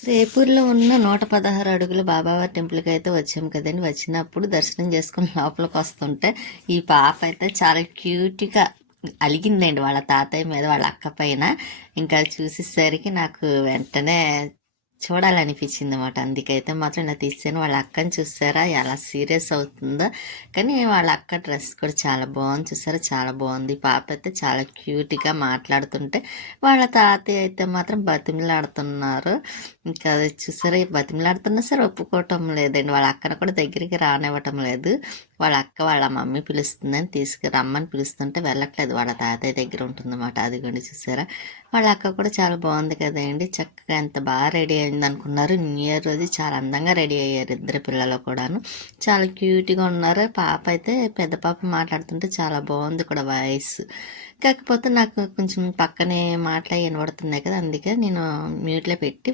రేపూర్లో ఉన్న 116 అడుగుల బాబావారి టెంపుల్కి అయితే వచ్చాం కదండి. వచ్చినప్పుడు దర్శనం చేసుకుని లోపలికి వస్తుంటే ఈ పాప అయితే చాలా క్యూట్గా అలిగిందండి వాళ్ళ తాతయ్య మీద, వాళ్ళ అక్క పైన. ఇంకా చూసేసరికి నాకు వెంటనే చూడాలనిపించింది అనమాట. అందుకైతే మాత్రం ఇలా తీసాను. వాళ్ళ అక్కని చూసారా ఎలా సీరియస్ అవుతుందో. కానీ వాళ్ళ అక్క డ్రెస్ కూడా చాలా బాగుంది, చూసారా చాలా బాగుంది. పాప అయితే చాలా క్యూట్గా మాట్లాడుతుంటే వాళ్ళ తాతయ్య అయితే మాత్రం బతిమలాడుతున్నారు. ఇంకా అది చూసారా, బతిమలాడుతున్నా సరే ఒప్పుకోవటం లేదండి. వాళ్ళ అక్కను కూడా దగ్గరికి రానివ్వటం లేదు. వాళ్ళ అక్క వాళ్ళ మమ్మీ పిలుస్తుందని తీసుకురమ్మని పిలుస్తుంటే వెళ్ళట్లేదు, వాళ్ళ తాతయ్య దగ్గర ఉంటుందన్నమాట. అదిగోండి చూసారా, వాళ్ళ అక్క కూడా చాలా బాగుంది కదండి. చక్కగా ఎంత బాగా రెడీ అయింది అనుకున్నారు. న్యూ ఇయర్ రోజు చాలా అందంగా రెడీ అయ్యారు ఇద్దరు పిల్లలు కూడాను. చాలా క్యూట్గా ఉన్నారు. పాప అయితే పెద్ద పాప మాట్లాడుతుంటే చాలా బాగుంది కూడా వాయిస్. కాకపోతే నాకు కొంచెం పక్కనే మాటలు వినబడుతున్నాయి కదా, అందుకే నేను మ్యూట్లో పెట్టి